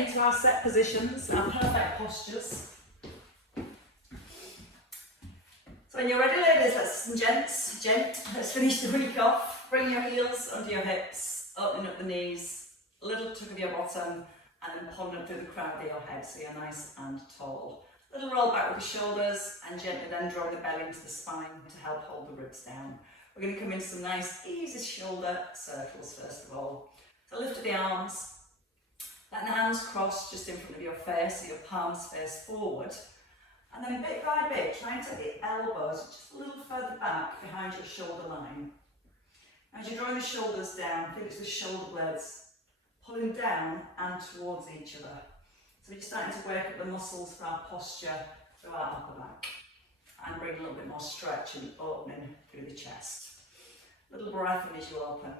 into our set positions, our perfect postures. So when you're ready, ladies, let's finish the week off. Bring your heels under your hips, opening up the knees, a little tuck of your bottom, and then pulling up through the crown of your head so you're nice and tall. Little roll back with the shoulders and gently then draw the belly into the spine to help hold the ribs down. We're going to come into some nice easy shoulder circles first of all. So lift the arms, let the hands cross just in front of your face so your palms face forward. And then bit by bit, try and take the elbows just a little further back behind your shoulder line. As you're drawing the shoulders down, think it's the shoulder blades pulling down and towards each other. So we're starting to wake up the muscles for our posture through our upper back. And bring a little bit more stretch and opening through the chest. Little breath in as you open,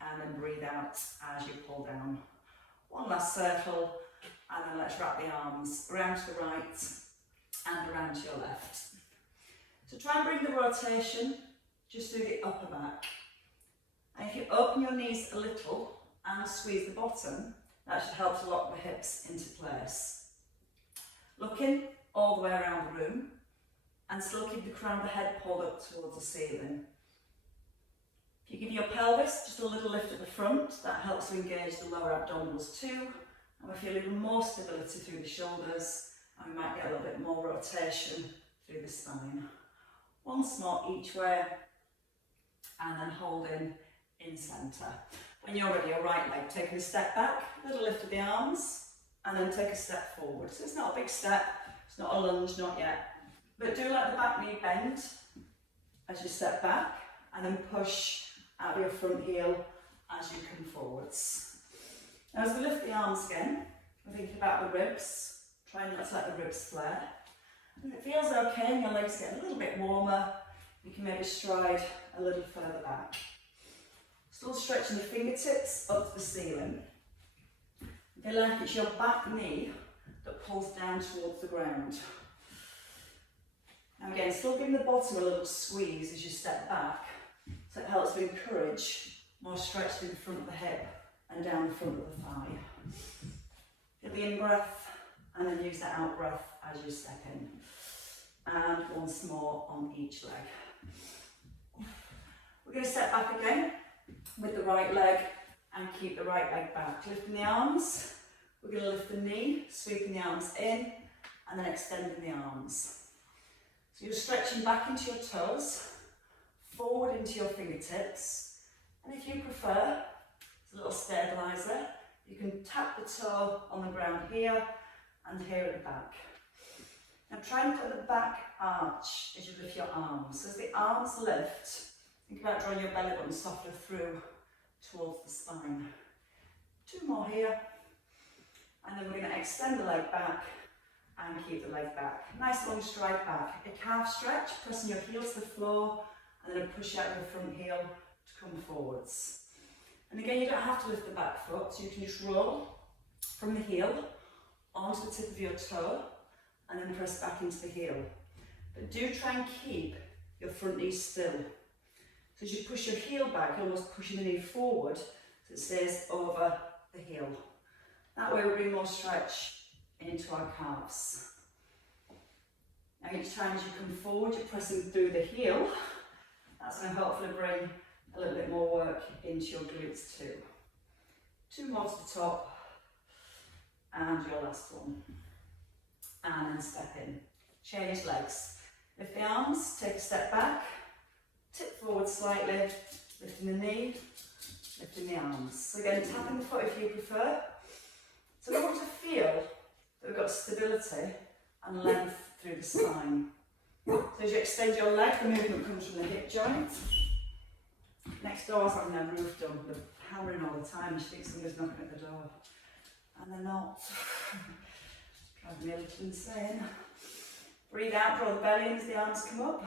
and then breathe out as you pull down. One last circle, and then let's wrap the arms around to the right and around to your left. So try and bring the rotation just through the upper back. And if you open your knees a little and squeeze the bottom, that should help to lock the hips into place. Looking all the way around the room, and still keep the crown of the head pulled up towards the ceiling. If you give your pelvis just a little lift at the front, that helps to engage the lower abdominals too, and we feel even more stability through the shoulders, and we might get a little bit more rotation through the spine. Once more each way, and then holding in centre. When you're ready, your right leg, taking a step back, little lift of the arms, and then take a step forward. So it's not a big step, it's not a lunge, not yet. But do let the back knee bend as you step back, and then push out of your front heel as you come forwards. Now as we lift the arms again, we're thinking about the ribs. Try not to let the ribs flare. And if it feels okay and your legs get a little bit warmer, you can maybe stride a little further back. Still stretching the fingertips up to the ceiling. Feel like it's your back knee that pulls down towards the ground. Now again, still giving the bottom a little squeeze as you step back, so it helps to encourage more stretch through the front of the hip and down the front of the thigh. Feel the in-breath and then use that out-breath as you step in. And once more on each leg. We're going to step back again with the right leg and keep the right leg back. Lifting the arms, we're going to lift the knee, sweeping the arms in and then extending the arms. So you're stretching back into your toes, forward into your fingertips, and if you prefer, as a little stabiliser, you can tap the toe on the ground here and here at the back. Now try and put the back arch as you lift your arms. So as the arms lift, think about drawing your belly button softer through towards the spine. Two more here, and then we're going to extend the leg back and keep the leg back. Nice long stride back. A calf stretch, pressing your heels to the floor, and then a push out your front heel to come forwards. And again, you don't have to lift the back foot, so you can just roll from the heel onto the tip of your toe, and then press back into the heel. But do try and keep your front knee still. So as you push your heel back, you're almost pushing the knee forward, so it stays over the heel. That way we bring more stretch into our calves. Now each time as you come forward, you're pressing through the heel. That's going to hopefully bring a little bit more work into your glutes too. Two more to the top, and your last one. And then step in. Change legs. Lift the arms, take a step back, tip forward slightly, lifting the knee, lifting the arms. So again, tapping the foot if you prefer. So we want to feel that we've got stability and length through the spine. So as you extend your leg, the movement comes from the hip joint. Next door's having their roof done, they're hammering all the time, and she thinks somebody's knocking at the door. And they're not. Driving me a little insane. Breathe out, draw the belly in as the arms come up.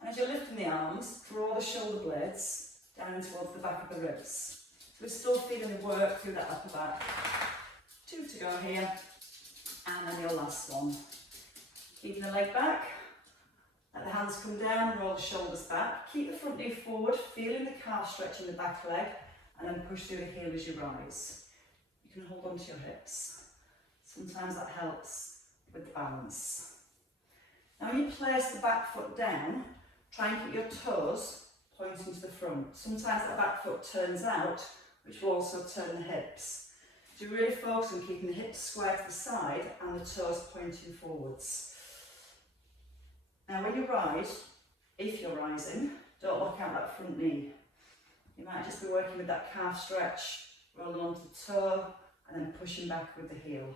And as you're lifting the arms, draw the shoulder blades down towards the back of the ribs. So we're still feeling the work through that upper back. Two to go here, and then your last one. Keeping the leg back, let the hands come down, roll the shoulders back. Keep the front knee forward, feeling the calf stretch in the back leg, and then push through the heel as you rise. You can hold onto your hips. Sometimes that helps with the balance. Now when you place the back foot down, try and keep your toes pointing to the front. Sometimes that back foot turns out, which will also turn the hips. So you really focus on keeping the hips square to the side and the toes pointing forwards. Now when you rise, if you're rising, don't lock out that front knee. You might just be working with that calf stretch, rolling onto the toe and then pushing back with the heel.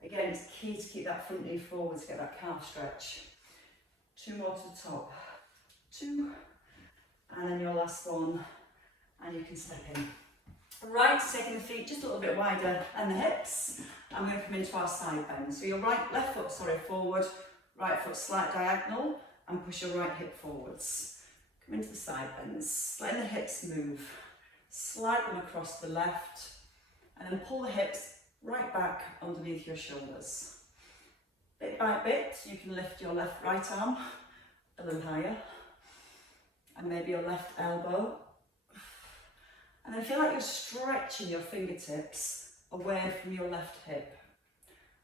Again, it's key to keep that front knee forward to get that calf stretch. 2 more to the top. 2, and then your last one, and you can step in. Right, taking the feet just a little bit wider and the hips, and we're going to come into our side bend. So your left foot forward, right foot slight diagonal, and push your right hip forwards. Come into the side bends, letting the hips move. Slide them across the left, and then pull the hips right back underneath your shoulders. Bit by bit, you can lift your right arm a little higher, and maybe your left elbow. And then feel like you're stretching your fingertips away from your left hip.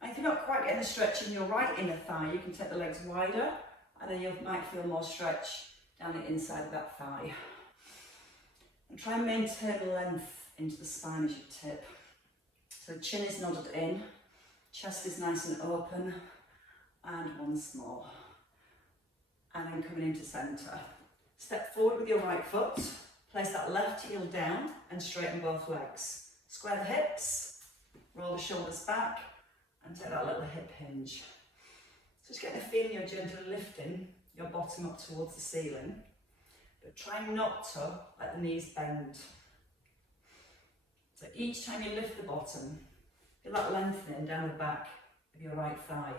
And if you're not quite getting the stretch in your right inner thigh, you can take the legs wider, and then you might feel more stretch down the inside of that thigh. And try and maintain length into the spine as you tip. So chin is nodded in, chest is nice and open, and once more. And then coming into centre. Step forward with your right foot, place that left heel down and straighten both legs. Square the hips, roll the shoulders back, and take that little hip hinge. So just get the feeling you're gently lifting your bottom up towards the ceiling, but try not to let the knees bend. So each time you lift the bottom, feel that lengthening down the back of your right thigh.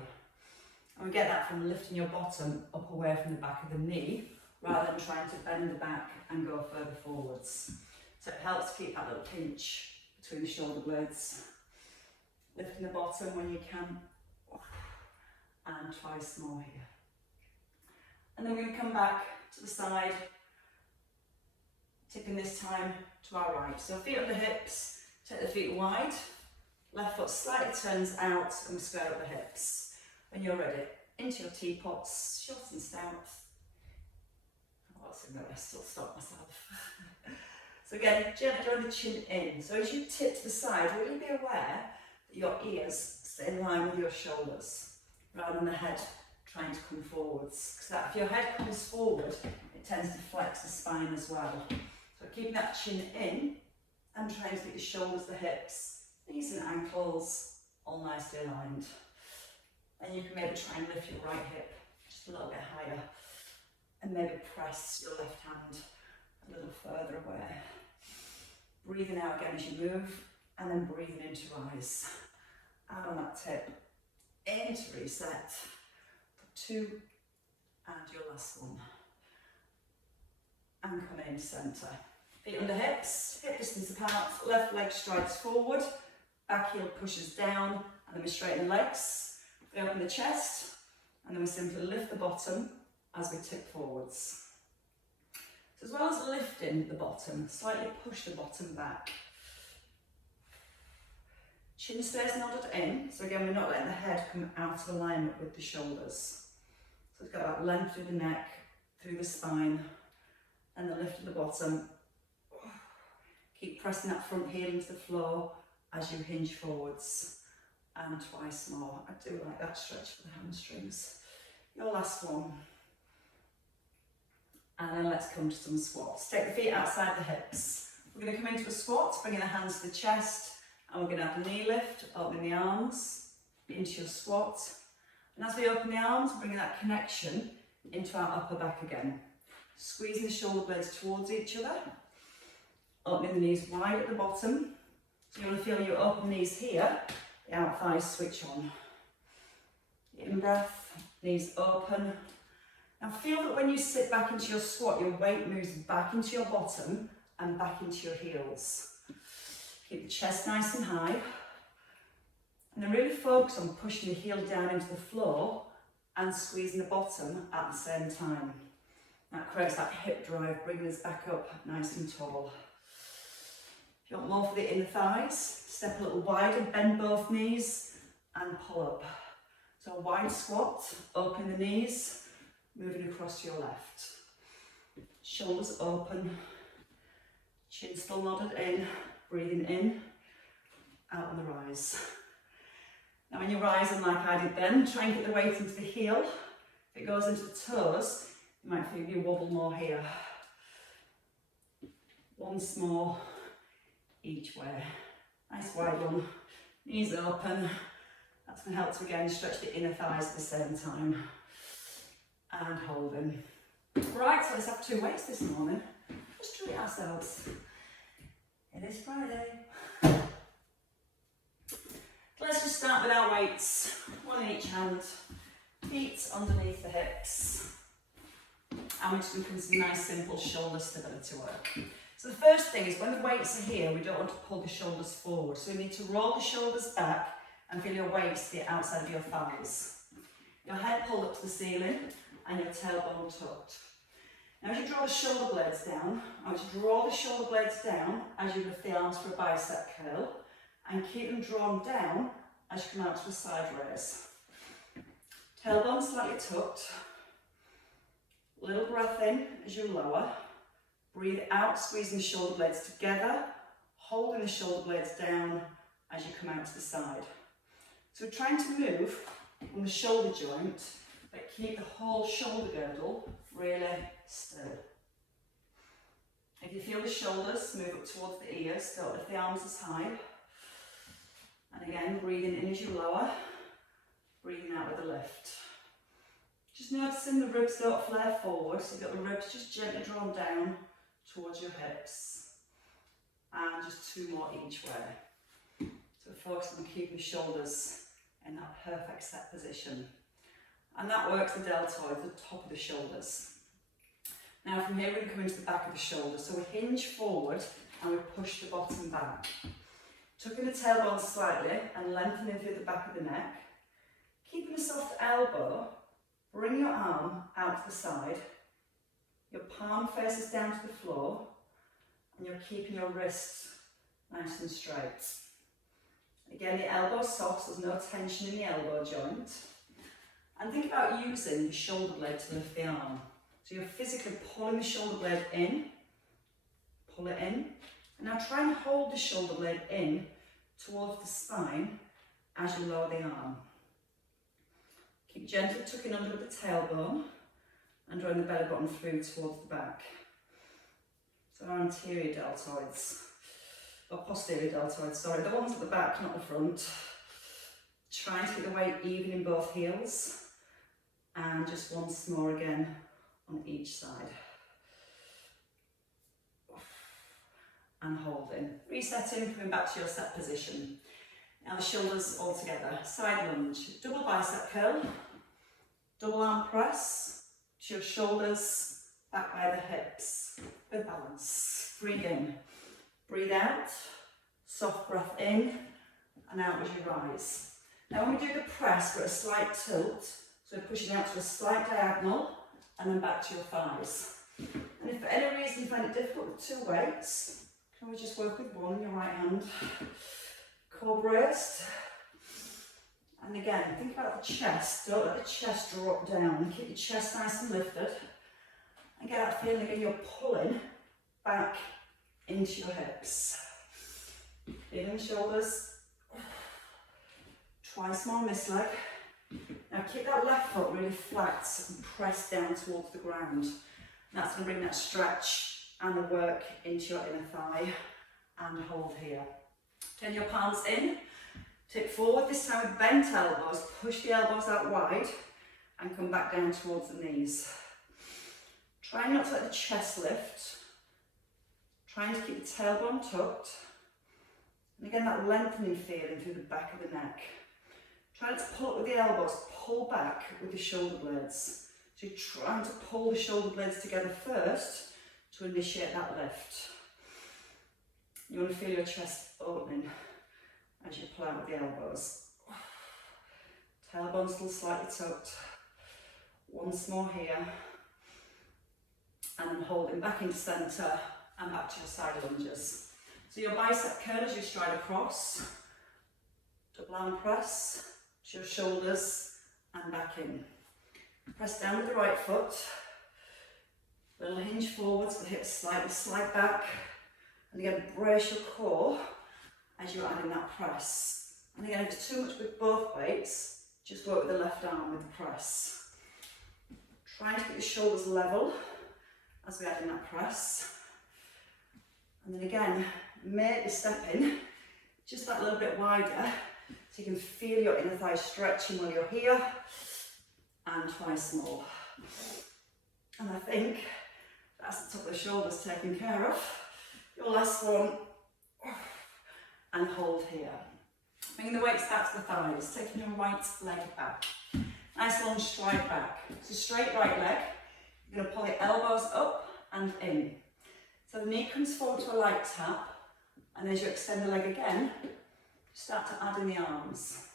And we get that from lifting your bottom up away from the back of the knee, rather than trying to bend the back and go further forwards. So it helps to keep that little pinch between the shoulder blades. Lifting the bottom when you can, and twice more here. And then we're going to come back to the side, tipping this time to our right. So feet under hips, take the feet wide, left foot slightly turns out, and we square up the hips. When you're ready, into your teapots, short and stout. I still stop myself. So again, gently drawing the chin in. So as you tip to the side, really be aware that your ears stay in line with your shoulders, rather than the head trying to come forwards. Because if your head comes forward, it tends to flex the spine as well. So keeping that chin in, and trying to get your shoulders, the hips, knees and ankles all nicely aligned. And you can maybe try and lift your right hip just a little bit higher. And maybe press your left hand a little further away. Breathing out again as you move, and then breathing in to rise. Out on that tip, in to reset. For 2, and your last one. And come into centre. Feet under hips, hip distance apart, left leg strides forward, back heel pushes down, and then we straighten the legs. We open the chest, and then we simply lift the bottom as we tip forwards. So as well as lifting the bottom, slightly push the bottom back. Chin stays nodded in, so again we're not letting the head come out of alignment with the shoulders. So it's got that length through the neck, through the spine, and the lift of the bottom. Keep pressing that front heel into the floor as you hinge forwards. And twice more. I do like that stretch for the hamstrings. Your last one. And then let's come to some squats. Take the feet outside the hips. We're going to come into a squat, bringing the hands to the chest, and we're going to have a knee lift, opening the arms into your squat. And as we open the arms, bringing that connection into our upper back again. Squeezing the shoulder blades towards each other, opening the knees wide at the bottom. So you want to feel your open knees here, the out thighs switch on. In breath, knees open. Now feel that when you sit back into your squat, your weight moves back into your bottom and back into your heels. Keep the chest nice and high. And then really focus on pushing the heel down into the floor and squeezing the bottom at the same time. That creates that hip drive, bringing us back up nice and tall. If you want more for the inner thighs, step a little wider, bend both knees, and pull up. So wide squat, open the knees, moving across to your left. Shoulders open, chin still nodded in, breathing in, out on the rise. Now when you're rising like I did then, try and get the weight into the heel. If it goes into the toes, you might feel you wobble more here. Once more, each way. Nice wide one, knees open. That's going to help to again stretch the inner thighs at the same time. And holding. Right, so let's have 2 weights this morning. Just treat ourselves. It is Friday. Let's just start with our weights. One in each hand. Feet underneath the hips. And we're just going to do some nice simple shoulder stability work. So the first thing is when the weights are here, we don't want to pull the shoulders forward. So we need to roll the shoulders back and feel your waist to the outside of your thighs. Your head pulled up to the ceiling and your tailbone tucked. Now as you draw the shoulder blades down, I want you to draw the shoulder blades down as you lift the arms for a bicep curl and keep them drawn down as you come out to a side raise. Tailbone slightly tucked. Little breath in as you lower. Breathe out, squeezing the shoulder blades together, holding the shoulder blades down as you come out to the side. So we're trying to move on the shoulder joint, but keep the whole shoulder girdle really still. If you feel the shoulders move up towards the ears, don't lift the arms as high. And again, breathing in as you lower, breathing out with a lift. Just noticing the ribs don't flare forward, so you've got the ribs just gently drawn down towards your hips. And just 2 more each way. So focus on keeping the shoulders in that perfect set position. And that works the deltoid, the top of the shoulders. Now from here we can come into the back of the shoulder. So we hinge forward and we push the bottom back. Tucking the tailbone slightly and lengthening through the back of the neck. Keeping a soft elbow, bring your arm out to the side. Your palm faces down to the floor and you're keeping your wrist nice and straight. Again, the elbow's soft, so there's no tension in the elbow joint. And think about using your shoulder blade to lift the arm. So you're physically pulling the shoulder blade in, pull it in, and now try and hold the shoulder blade in towards the spine as you lower the arm. Keep gently tucking under with the tailbone and drawing the belly button through towards the back. So our anterior deltoids, or posterior deltoids, sorry, the ones at the back, not the front. Trying to get the weight even in both heels. And just once more again on each side. And holding. Resetting, coming back to your set position. Now the shoulders all together. Side lunge, double bicep curl, double arm press, to your shoulders back by the hips. With balance. Breathe in, breathe out, soft breath in and out as you rise. Now when we do the press, we're at a slight tilt, so we're pushing out to a slight diagonal and then back to your thighs. And if for any reason you find it difficult with 2 weights, you can always just work with one in your right hand. Core rest. And again, think about the chest. Don't let the chest drop down. Keep your chest nice and lifted. And get that feeling again, you're pulling back into your hips. Feeling the shoulders. Twice more on this leg. Now keep that left foot really flat and press down towards the ground. And that's going to bring that stretch and the work into your inner thigh. And hold here. Turn your palms in. Tip forward, this time with bent elbows. Push the elbows out wide and come back down towards the knees. Try not to let the chest lift. Trying to keep the tailbone tucked. And again, that lengthening feeling through the back of the neck. Try not to pull up with the elbows, pull back with the shoulder blades. So you're trying to pull the shoulder blades together first to initiate that lift. You want to feel your chest opening as you pull out with the elbows. Tailbone still slightly tucked. Once more here. And then holding back into centre and back to your side lunges. So your bicep curl as you stride across. Double arm press. to your shoulders and back in. Press down with the right foot. Little hinge forwards, the hips slightly slide back. And again, brace your core as you're adding that press. And again, if it's too much with both weights, just work with the left arm with the press. Trying to get your shoulders level as we add in that press. And then again, maybe step in just that little bit wider so you can feel your inner thighs stretching while you're here, and twice more. And I think that's the top of the shoulders taken care of. Your last one, and hold here. Bringing the weights back to the thighs, taking your right leg back. Nice long stride back. So straight right leg, you're going to pull your elbows up and in. So the knee comes forward to a light tap, and as you extend the leg again, start to add in the arms.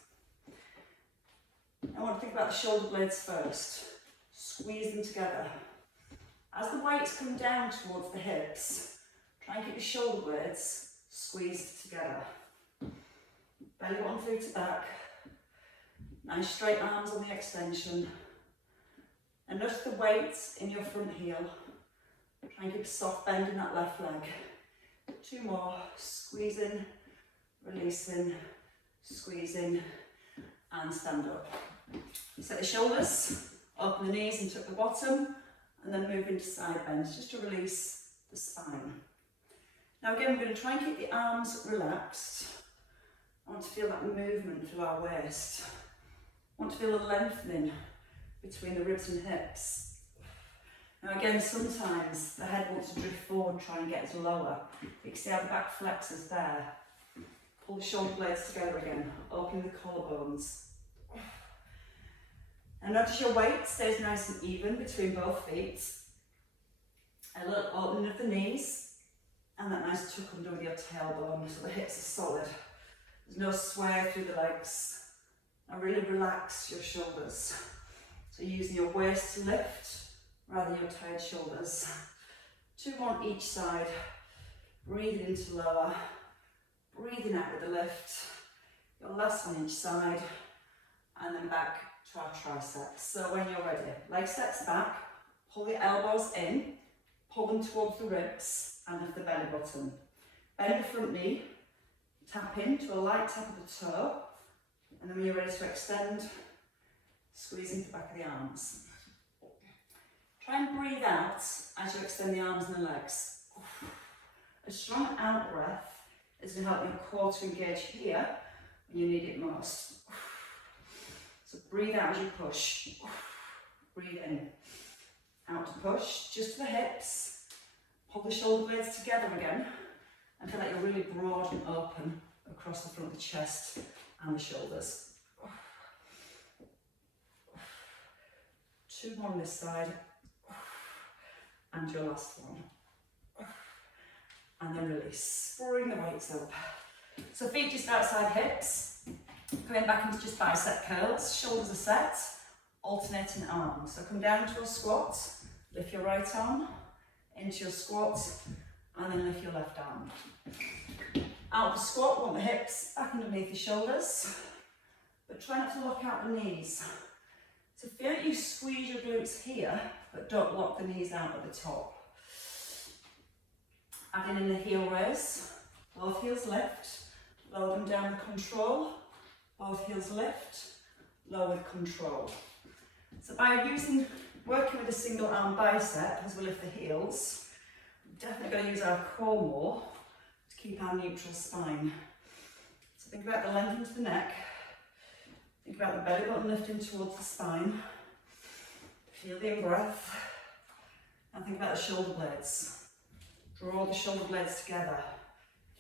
I want to think about the shoulder blades first. Squeeze them together. As the weights come down towards the hips, try and keep your shoulder blades squeezed together. Belly button through to back. Nice straight arms on the extension. And notice the weight in your front heel. Try and keep a soft bend in that left leg. 2 more. Squeezing, releasing, squeezing, and stand up. Set the shoulders, open the knees and tuck the bottom, and then move into side bends just to release the spine. Now again, we're going to try and keep the arms relaxed. I want to feel that movement through our waist. I want to feel a lengthening between the ribs and hips. Now again, sometimes the head wants to drift forward, try and get us lower. You can see how the back flexes there. Pull the shoulder blades together again, open the collarbones. And notice your weight stays nice and even between both feet. A little opening of the knees, and that nice tuck under with your tailbone so the hips are solid. There's no sway through the legs. And really relax your shoulders. So using your waist to lift rather than your tired shoulders. 2 more on each side. Breathing into lower. Breathing out with the lift. Your last on each side. And then back to our triceps. So when you're ready, leg sets back. Pull your elbows in. Pull them towards the ribs and lift the belly button. Bend the front knee. Tap in to a light tap of the toe. And then when you're ready to extend, squeeze into the back of the arms. Try and breathe out as you extend the arms and the legs. A strong out breath is going to help your core to engage here when you need it most. So breathe out as you push. Breathe in. Out to push, just to the hips. Pull the shoulder blades together again and feel like you're really broad and open across the front of the chest and the shoulders. 2 more on this side. And your last one. And then release. Bring the weights up. So feet just outside hips. Going back into just bicep curls. Shoulders are set. Alternating arms. So come down to a squat. Lift your right arm into your squat. And then lift your left arm. Out of the squat, want the hips back underneath your shoulders, but try not to lock out the knees. So feel like you squeeze your glutes here, but don't lock the knees out at the top. Adding in the heel raise, both heels lift, lower them down with control, both heels lift, lower with control. So by working with a single arm bicep as we lift the heels, we're definitely going to use our core more. Keep our neutral spine. So think about the length into the neck. Think about the belly button lifting towards the spine. Feel the in-breath. And think about the shoulder blades. Draw the shoulder blades together.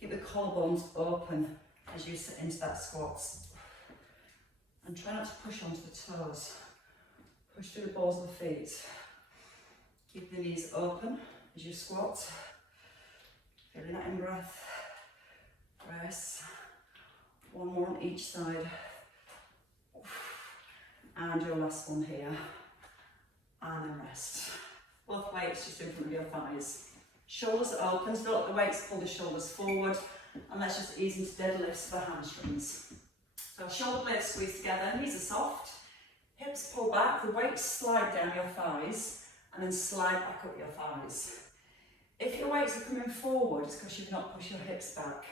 Keep the collarbones open as you sit into that squat. And try not to push onto the toes. Push through the balls of the feet. Keep the knees open as you squat. Feeling that in-breath. Press. 1 more on each side. And your last one here. And then rest. Both weights just in front of your thighs. Shoulders are open, so don't let the weights pull the shoulders forward. And let's just ease into deadlifts for hamstrings. So shoulder blades squeeze together, knees are soft, hips pull back, the weights slide down your thighs and then slide back up your thighs. If your weights are coming forward, it's because you've not pushed your hips back.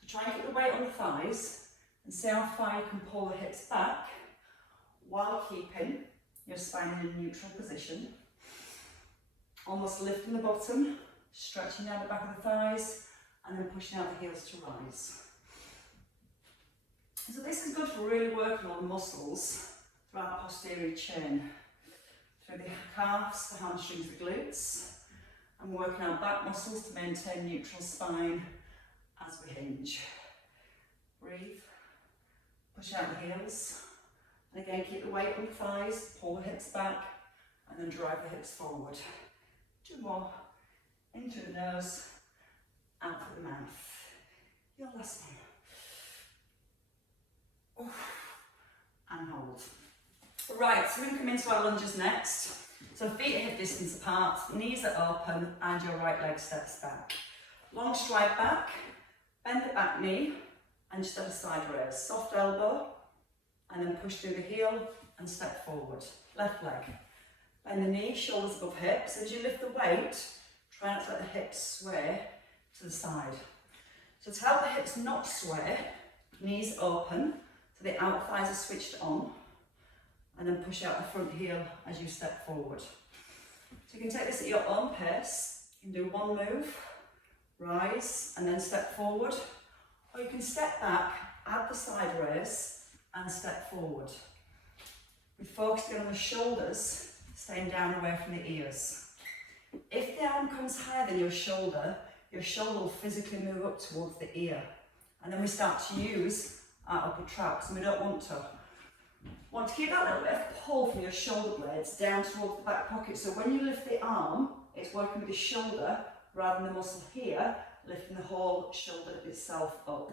So try and keep the weight on the thighs and see how far you can pull the hips back while keeping your spine in a neutral position. Almost lifting the bottom, stretching out the back of the thighs and then pushing out the heels to rise. So this is good for really working on the muscles through our posterior chain, through the calves, the hamstrings, the glutes, and working our back muscles to maintain neutral spine as we hinge. Breathe, push out the heels, and again keep the weight on the thighs, pull the hips back, and then drive the hips forward. 2 more, in through the nose, out through the mouth. Your last one. And hold. Right, so we're going to come into our lunges next. So feet are hip distance apart, knees are open, and your right leg steps back. Long stride back, bend the back knee, and just have a side raise. Soft elbow, and then push through the heel and step forward. Left leg. Bend the knee, shoulders above hips. As you lift the weight, try not to let the hips sway to the side. So to help the hips not sway, knees open, so the out thighs are switched on, and then push out the front heel as you step forward. So you can take this at your own pace. You can do one move, rise, and then step forward, or you can step back, add the side raise, and step forward. We focus again on the shoulders, staying down away from the ears. If the arm comes higher than your shoulder will physically move up towards the ear. And then we start to use our upper traps, and we don't want to. Want to keep that little bit of pull from your shoulder blades down towards the back pocket. So when you lift the arm, it's working with the shoulder rather than the muscle here, lifting the whole shoulder itself up.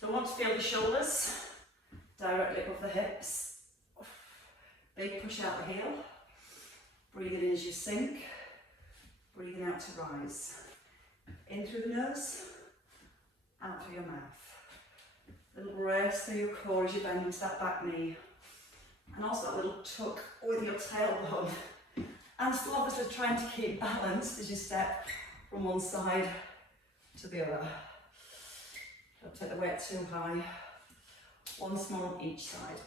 So I want to feel the shoulders directly above the hips. Big push out the heel. Breathing in as you sink. Breathing out to rise. In through the nose, out through your mouth. Little raise through your core as you bend into that back knee. And also that little tuck with your tailbone. And still obviously trying to keep balanced as you step from one side to the other. Don't take the weight too high. Once more on each side.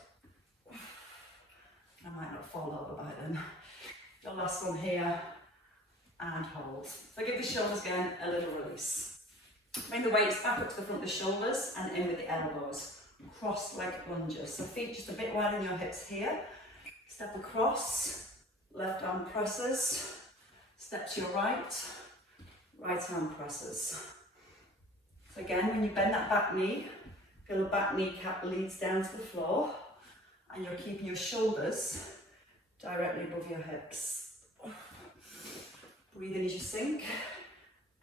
I might not fall over by then. Your last one here, and hold. So give the shoulders again a little release. Bring the weights back up to the front of the shoulders and in with the elbows. Cross leg lunges. So feet just a bit wider than your hips here. Step across, left arm presses. Step to your right, right arm presses. So again, when you bend that back knee, feel the back kneecap leads down to the floor, and you're keeping your shoulders directly above your hips. Breathe in as you sink,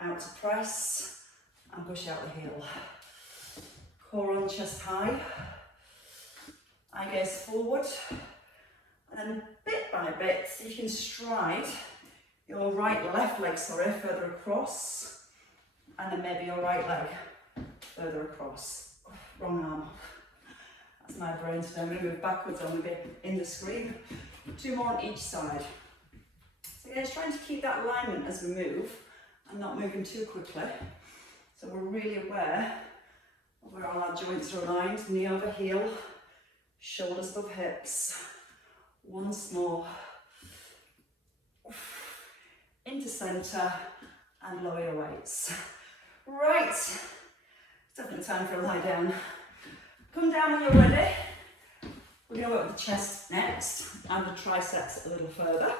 out to press, and push out the heel. Core on chest high, eye gaze forward, and then bit by bit, so you can stride your left leg, further across, and then maybe your right leg further across. Wrong arm. That's my brain today. I'm going to move backwards on a bit in the screen. 2 more on each side. So again, just trying to keep that alignment as we move and not moving too quickly. So we're really aware of where all our joints are aligned. Knee over heel, shoulders above hips. Once more. Into centre and lower your weights. Right, it's definitely time for a lie down. Come down when you're ready. We're going to work with the chest next and the triceps a little further.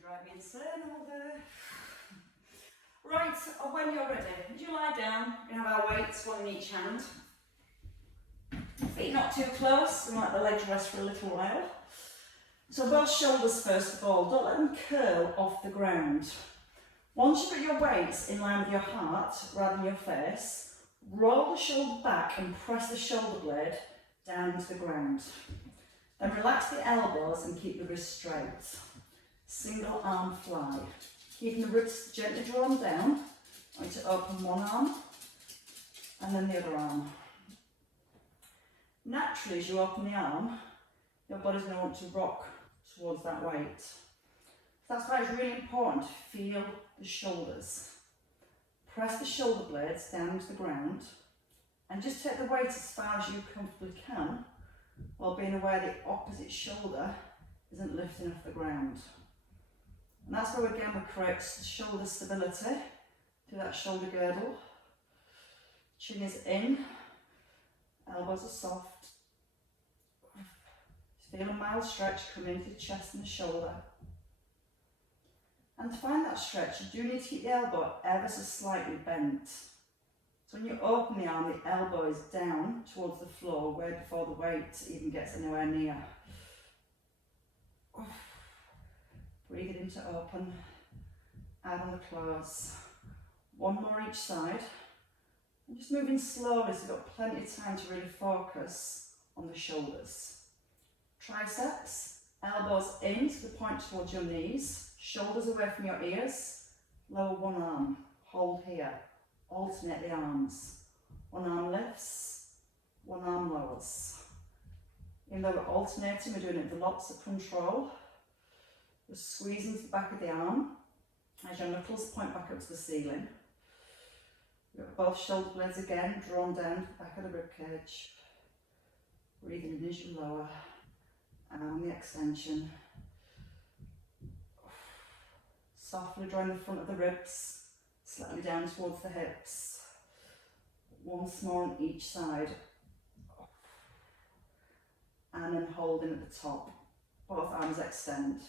Drive me insane all day. Right, when you're ready, would you lie down? We have our weights, one in each hand. Feet not too close, we might let the legs rest for a little while. So both shoulders first of all, don't let them curl off the ground. Once you put your weights in line with your heart rather than your face, roll the shoulder back and press the shoulder blade down to the ground. Then relax the elbows and keep the wrists straight. single arm fly. Keeping the ribs gently drawn down. I want to open one arm and then the other arm. Naturally, as you open the arm, your body's going to want to rock towards that weight. So that's why it's really important to feel the shoulders. Press the shoulder blades down to the ground and just take the weight as far as you comfortably can while being aware the opposite shoulder isn't lifting off the ground. And that's where again we create shoulder stability through that shoulder girdle. Chin is in, elbows are soft. Feel a mild stretch coming into the chest and the shoulder. And to find that stretch, you do need to keep the elbow ever so slightly bent. So when you open the arm, the elbow is down towards the floor, way before the weight even gets anywhere near. Breathe it into open, out on the close. One more each side. And just moving slowly so you've got plenty of time to really focus on the shoulders. Triceps, elbows in to the point towards your knees, shoulders away from your ears, lower one arm, hold here, alternate the arms. One arm lifts, one arm lowers. Even though we're alternating, we're doing it with lots of control. We're squeezing to the back of the arm as your knuckles point back up to the ceiling. We've got both shoulder blades again drawn down to the back of the ribcage. Breathing in as you lower. And on the extension, softly drawing the front of the ribs, slightly down towards the hips. Once more on each side. And then holding at the top. Both arms extend,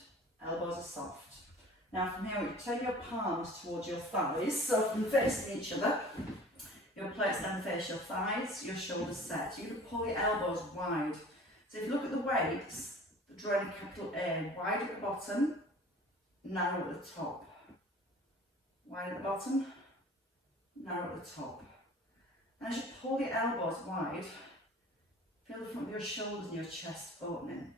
elbows are soft. Now from here, you turn your palms towards your thighs, so from facing each other. Your plates then face your thighs, your shoulders set. You can pull your elbows wide. So if you look at the weights, the drawing capital A, wide at the bottom, narrow at the top. Wide at the bottom, narrow at the top. And as you pull your elbows wide, feel the front of your shoulders and your chest opening.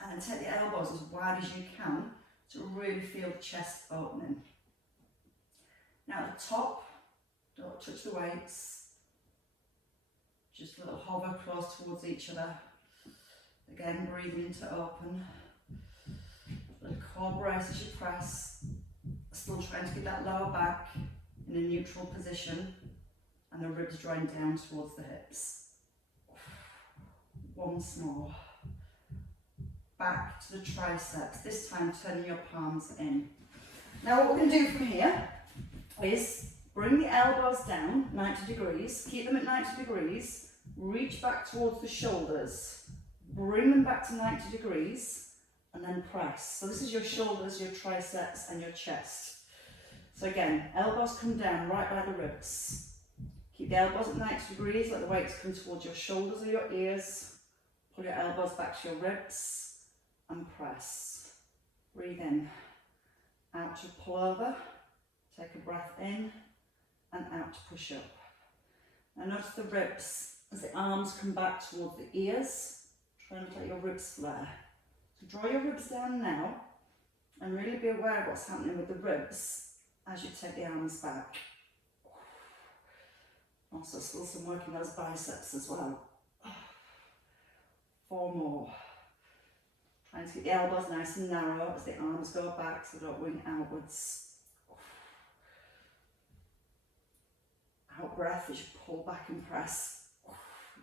And then take the elbows as wide as you can to really feel the chest opening. Now at the top, don't touch the weights. Just a little hover close towards each other. Again, breathing into open. A little core brace as you press. Still trying to get that lower back in a neutral position. And the ribs drawing down towards the hips. Once more. Back to the triceps, this time turning your palms in. Now what we're going to do from here is bring the elbows down 90 degrees, keep them at 90 degrees, reach back towards the shoulders, bring them back to 90 degrees and then press. So this is your shoulders, your triceps and your chest. So again, elbows come down right by the ribs. Keep the elbows at 90 degrees, let the weights come towards your shoulders or your ears. Pull your elbows back to your ribs. And press. Breathe in, out to pull over, take a breath in and out to push up. Now notice the ribs as the arms come back towards the ears, try and let your ribs flare. So draw your ribs down now and really be aware of what's happening with the ribs as you take the arms back. Also still some work in those biceps as well. 4 more. Trying to keep the elbows nice and narrow as the arms go back so they don't wing outwards. Out breath as you pull back and press.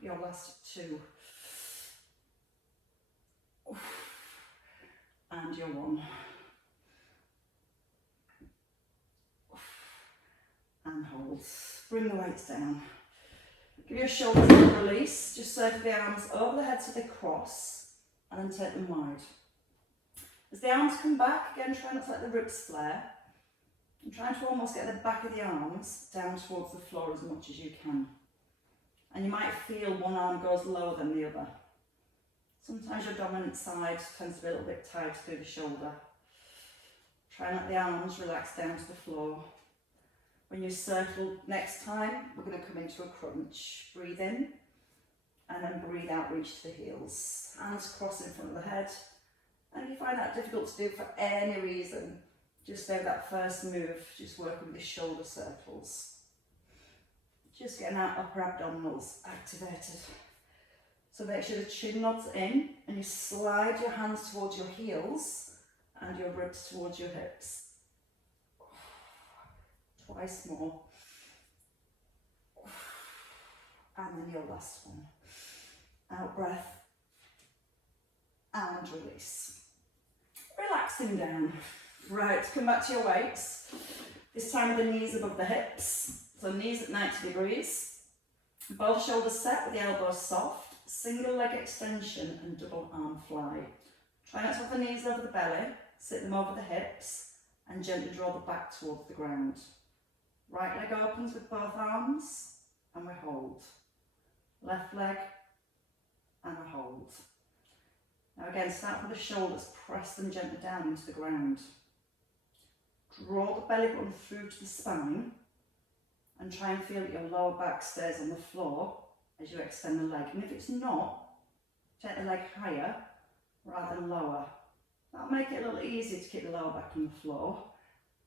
Your last 2. And your 1. And hold. Bring the weights down. Give your shoulders a release. Just circle the arms over the head so they cross. And then take them wide. As the arms come back, again try not to let the ribs flare. And trying to almost get the back of the arms down towards the floor as much as you can. And you might feel one arm goes lower than the other. Sometimes your dominant side tends to be a little bit tight through the shoulder. Try and let the arms relax down to the floor. When you circle next time, we're going to come into a crunch. Breathe in. And then breathe out, reach to the heels. Hands cross in front of the head. And if you find that difficult to do for any reason, just do that first move, just working with the shoulder circles. Just getting our upper abdominals activated. So make sure the chin nods in and you slide your hands towards your heels and your ribs towards your hips. Twice more. And then your last one. Out breath and release. Relaxing down. Right, come back to your weights. This time with the knees above the hips. So knees at 90 degrees. Both shoulders set with the elbows soft. Single leg extension and double arm fly. Try not to have the knees over the belly. Sit them over the hips and gently draw the back towards the ground. Right leg opens with both arms and we hold. Left leg and we hold. Now again, start with the shoulders, press them gently down into the ground. Draw the belly button through to the spine and try and feel that your lower back stays on the floor as you extend the leg. And if it's not, take the leg higher rather than lower. That'll make it a little easier to keep the lower back on the floor,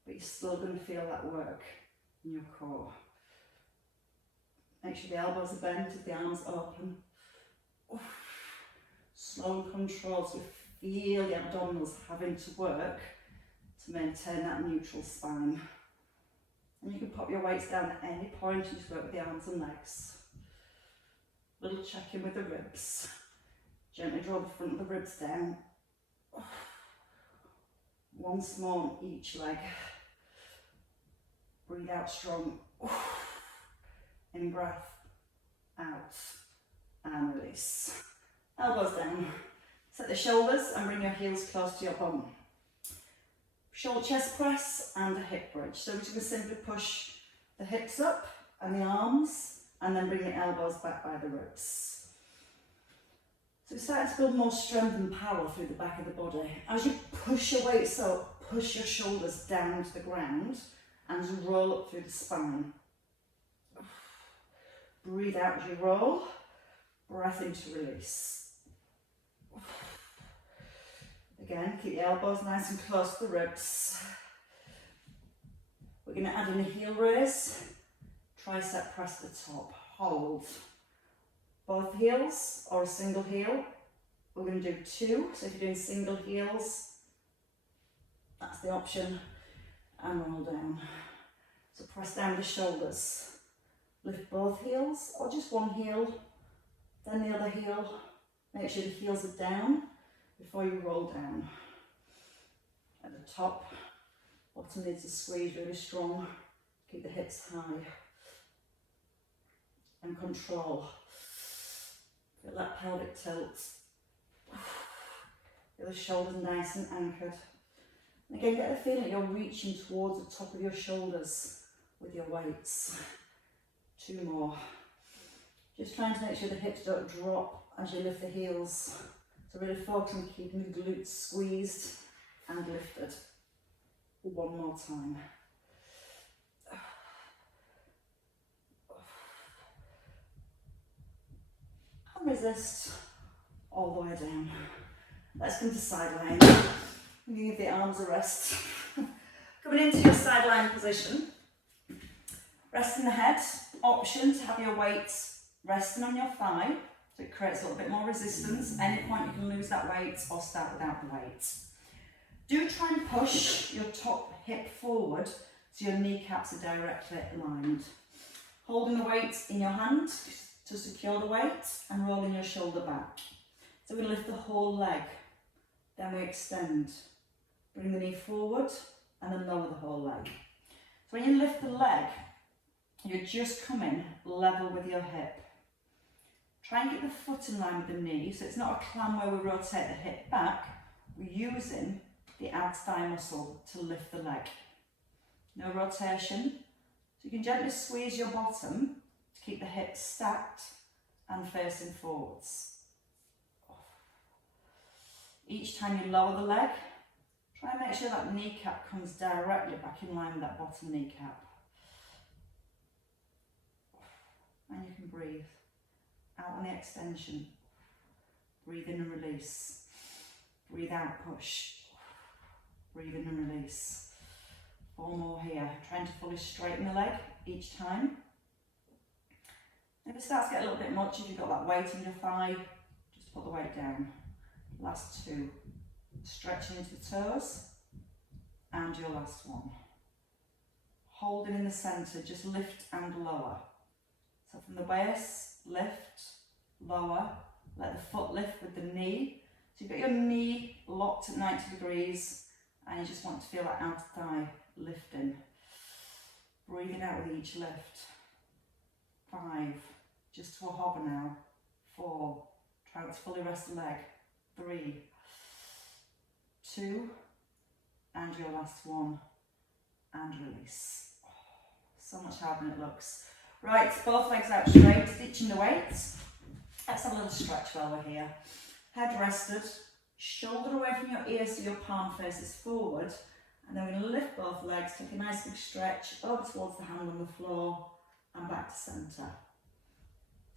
but you're still going to feel that work in your core. Make sure the elbows are bent as the arms open. Slow and controlled, so you feel the abdominals having to work to maintain that neutral spine. And you can pop your weights down at any point and just work with the arms and legs. Little check in with the ribs. Gently draw the front of the ribs down. Once more on each leg. Breathe out strong. In breath, out, and release. Elbows down. Set the shoulders and bring your heels close to your bum. Shoulder chest press and a hip bridge. So we're just going to simply push the hips up and the arms and then bring the elbows back by the ribs. So we're starting to build more strength and power through the back of the body. As you push your weights up, push your shoulders down to the ground and roll up through the spine. Breathe out as you roll. Breath in to release. Again, keep the elbows nice and close to the ribs. We're going to add in a heel raise. Tricep press at the top. Hold. Both heels or a single heel. We're going to do two. So if you're doing single heels, that's the option. And roll down. So press down the shoulders. Lift both heels or just one heel, then the other heel. Make sure the heels are down before you roll down. At the top, bottom needs to squeeze really strong. Keep the hips high. And control. Feel that pelvic tilt. Feel the shoulders nice and anchored. And again, get the feeling you're reaching towards the top of your shoulders with your weights. Two more. Just trying to make sure the hips don't drop as you lift the heels. So really focus on keeping the glutes squeezed and lifted. One more time. And resist all the way down. Let's come to side line. Give the arms a rest. Coming into your side line position. Resting the head. Option to have your weight resting on your thigh, so it creates a little bit more resistance. Any point you can lose that weight or start without the weight. Do try and push your top hip forward so your kneecaps are directly aligned. Holding the weight in your hand to secure the weight and rolling your shoulder back. So we lift the whole leg, then we extend. Bring the knee forward and then lower the whole leg. So when you lift the leg, you're just coming level with your hip. Try and get the foot in line with the knee, so it's not a clam where we rotate the hip back. We're using the abs thigh muscle to lift the leg. No rotation. So you can gently squeeze your bottom to keep the hips stacked and facing forwards. Each time you lower the leg, try and make sure that kneecap comes directly back in line with that bottom kneecap. And you can breathe out on the extension. Breathe in and release. Breathe out, push. Breathe in and release. 4 more here. Trying to fully straighten the leg each time. If it starts to get a little bit much, if you've got that weight in your thigh, just put the weight down. Last 2. Stretching into the toes. And your last one. Holding in the centre, just lift and lower. So from the base, lift, lower, let the foot lift with the knee. So you've got your knee locked at 90 degrees and you just want to feel that outer thigh lifting. Breathing out with each lift. 5, just to a hover now. 4, try to fully rest the leg. 3, 2, and your last one, and release. So much harder than it looks. Right, both legs out straight, ditching the weights. Let's have a little stretch while we're here. Head rested, shoulder away from your ear so your palm faces forward. And then we're going to lift both legs, take a nice big stretch over towards the hand on the floor and back to centre.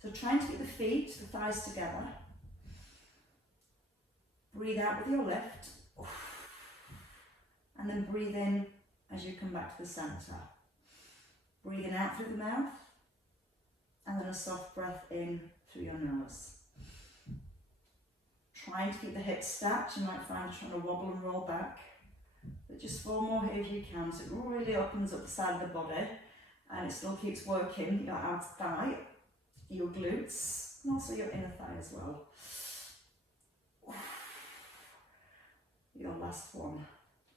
So trying to keep the feet, the thighs together. Breathe out with your lift. And then breathe in as you come back to the centre. Breathing out through the mouth. And then a soft breath in through your nose. Trying to keep the hips stacked. You might find trying to wobble and roll back. But just 4 more here if you can. So it really opens up the side of the body. And it still keeps working your outer thigh, your glutes, and also your inner thigh as well. Your last one.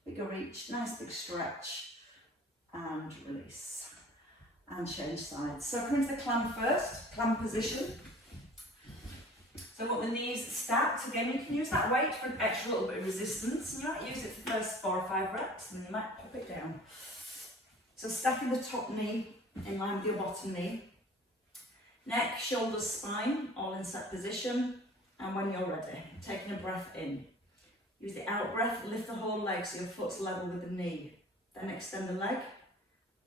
Bigger reach, nice big stretch, and release. And change sides. So come into the clam first, clam position. So I've got the knees stacked. Again, you can use that weight for an extra little bit of resistance. You might use it for the first 4 or 5 reps, and then you might pop it down. So stacking the top knee in line with your bottom knee. Neck, shoulders, spine, all in set position. And when you're ready, taking a breath in. Use the out breath, lift the whole leg so your foot's level with the knee. Then extend the leg,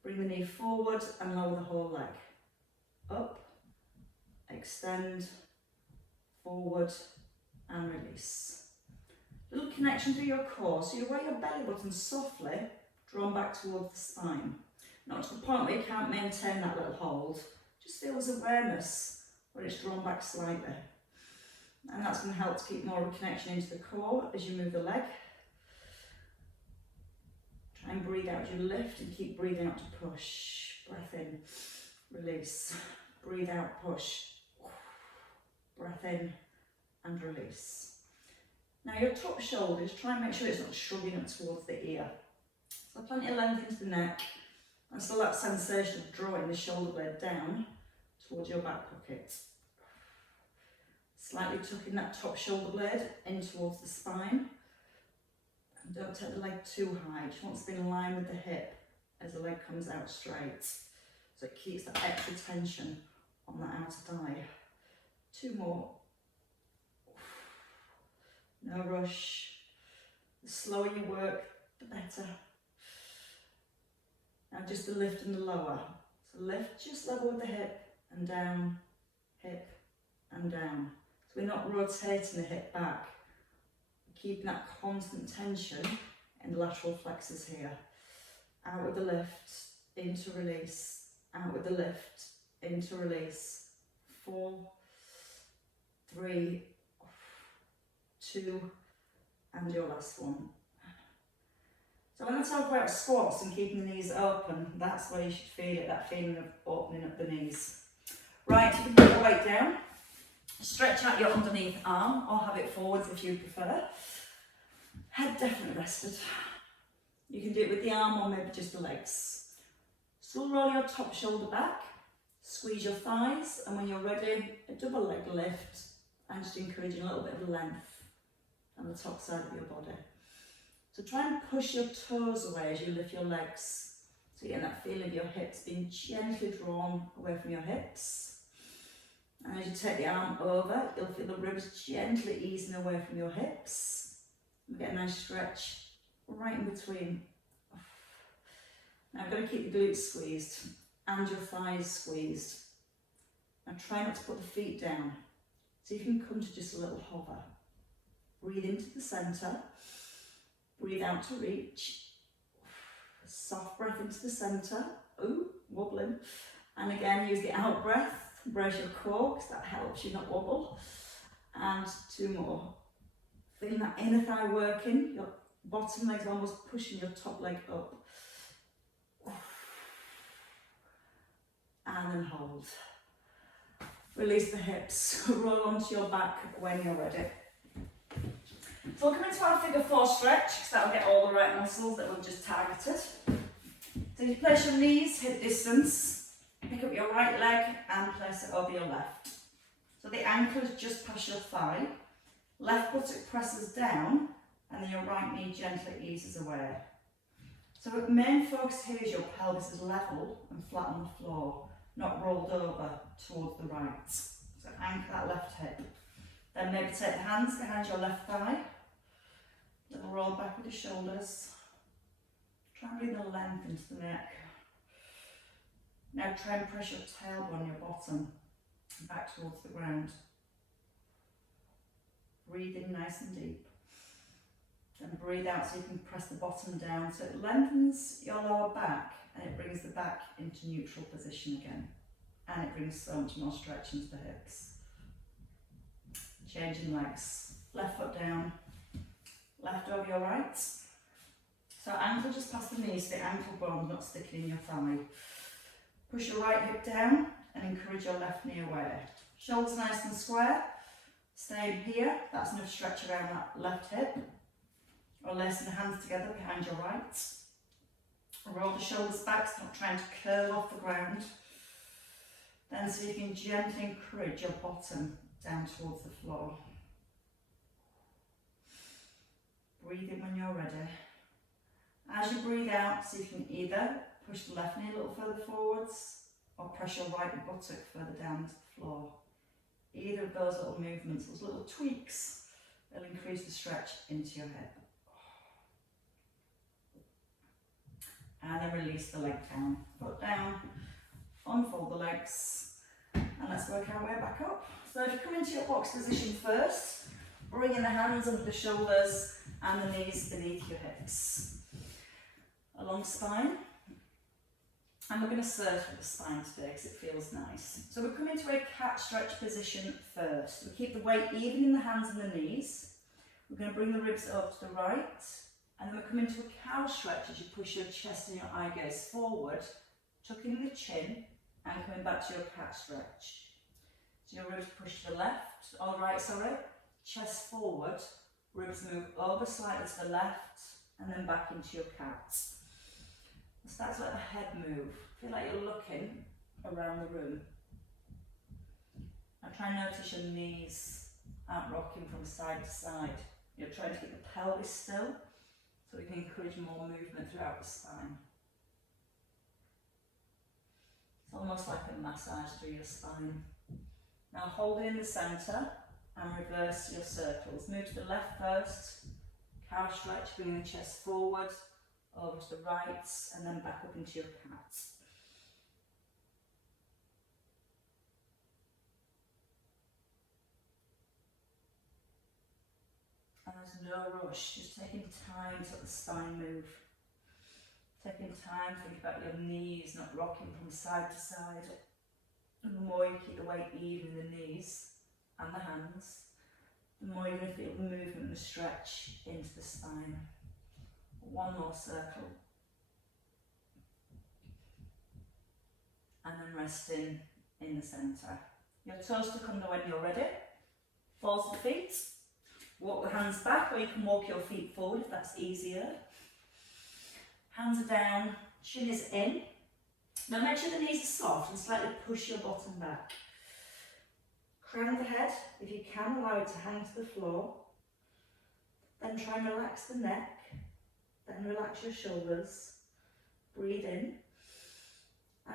bring the knee forward and lower the whole leg. Up, extend, forward and release. Little connection through your core, so you wear your belly button softly, drawn back towards the spine. Not to the point where you can't maintain that little hold. Just feel as awareness when it's drawn back slightly. And that's going to help to keep more of a connection into the core as you move the leg. Try and breathe out as you lift and keep breathing out to push. Breath in, release. Breathe out, push. Breath in and release. Now your top shoulders, try and make sure it's not shrugging up towards the ear. So plenty of length into the neck. And still that sensation of drawing the shoulder blade down towards your back pocket. Slightly tucking that top shoulder blade in towards the spine. And don't take the leg too high. Just want to be in line with the hip as the leg comes out straight. So it keeps that extra tension on that outer thigh. 2 more. No rush. The slower you work, the better. Now just the lift and the lower. So lift just level with the hip and down, hip and down. So we're not rotating the hip back. We're keeping that constant tension in the lateral flexors here. Out with the lift, into release. Out with the lift, into release. 4, 3, 2, and your last one. So when I talk about squats and keeping the knees open, that's where you should feel it, that feeling of opening up the knees. Right, you can put the weight down. Stretch out your underneath arm, or have it forwards if you prefer. Head definitely rested. You can do it with the arm or maybe just the legs. Still roll your top shoulder back, squeeze your thighs, and when you're ready, a double leg lift, and just encouraging a little bit of length on the top side of your body. So try and push your toes away as you lift your legs. So you get that feeling of your hips being gently drawn away from your hips. And as you take the arm over, you'll feel the ribs gently easing away from your hips. You get a nice stretch right in between. Now I'm going to keep the glutes squeezed and your thighs squeezed. Now try not to put the feet down. So you can come to just a little hover. Breathe into the centre. Breathe out to reach. Soft breath into the centre. Ooh, wobbling. And again, use the out breath. Brace your core, because that helps you not wobble. And 2 more. Feeling that inner thigh working. Your bottom leg's almost pushing your top leg up. And then hold. Release the hips. Roll onto your back when you're ready. So we'll come into our figure 4 stretch, because that'll get all the right muscles that we've just targeted. So you place your knees hip distance. Pick up your right leg and place it over your left. So the ankle is just past your thigh. Left buttock presses down and then your right knee gently eases away. So the main focus here is your pelvis is level and flat on the floor, not rolled over towards the right. So anchor that left hip. Then maybe take the hands behind your left thigh. Little roll back with the shoulders. Try and bring the length into the neck. Now try and press your tailbone on your bottom back towards the ground. Breathe in nice and deep. Then breathe out so you can press the bottom down so it lengthens your lower back and it brings the back into neutral position again. And it brings so much more stretch into the hips. Changing legs. Left foot down, left over your right. So ankle just past the knee so the ankle bone not sticking in your thigh. Push your right hip down and encourage your left knee away. Shoulders nice and square. Stay here, that's enough stretch around that left hip. Or lacing the hands together behind your right. Roll the shoulders back, stop trying to curl off the ground. Then so you can gently encourage your bottom down towards the floor. Breathe in when you're ready. As you breathe out, so you can either push the left knee a little further forwards or press your right buttock further down to the floor. Either of those little movements, those little tweaks, will increase the stretch into your hip. And then release the leg down, foot down, unfold the legs, and let's work our way back up. So if you come into your box position first, bring in the hands under the shoulders and the knees beneath your hips. Along spine. And we're going to circle the spine today because it feels nice. So we're coming to a cat stretch position first. We keep the weight even in the hands and the knees. We're going to bring the ribs up to the right. And then we're coming to a cow stretch as you push your chest and your eye gaze forward, tucking the chin and coming back to your cat stretch. So your ribs push to the left, or right, sorry. Chest forward, ribs move over slightly to the left and then back into your cat. Start to let the head move. Feel like you're looking around the room. And try and notice your knees aren't rocking from side to side. You're trying to keep the pelvis still so we can encourage more movement throughout the spine. It's almost like a massage through your spine. Now hold it in the centre and reverse your circles. Move to the left first, cow stretch, bringing the chest forward, over to the right, and then back up into your cat. And there's no rush, just taking time to let the spine move. Taking time to think about your knees not rocking from side to side. And the more you keep the weight even in the knees and the hands, the more you're going to feel the movement and the stretch into the spine. One more circle. And then resting in the centre. Your toes tuck under when you're ready. Force the feet. Walk the hands back, or you can walk your feet forward if that's easier. Hands are down, chin is in. Now make sure the knees are soft and slightly push your bottom back. Crown the head, if you can, allow it to hang to the floor. Then try and relax the neck. Then relax your shoulders. Breathe in.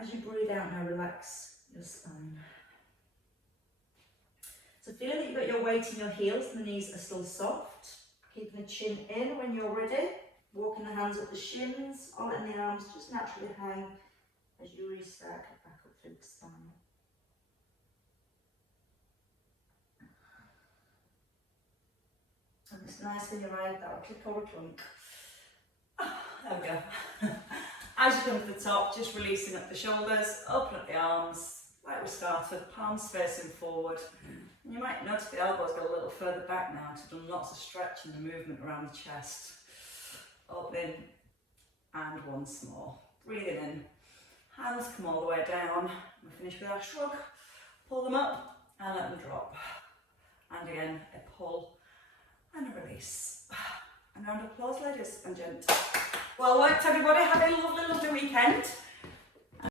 As you breathe out, now relax your spine. So feel that you've got your weight in your heels and the knees are still soft. Keeping the chin in when you're ready. Walking the hands up the shins, or letting the arms just naturally hang as you restart back up through the spine. And it's nice when you ride that, a click or a clunk. There we go. As you come to the top, just releasing up the shoulders, open up the arms, like we started, palms facing forward. And you might notice the elbows go a little further back now to do lots of stretching and movement around the chest. Open and once more. Breathing in. Hands come all the way down. We finish with our shrug. Pull them up and let them drop. And again, a pull and a release. And round of applause, ladies and gents. Well worked, everybody. Have a lovely, lovely weekend.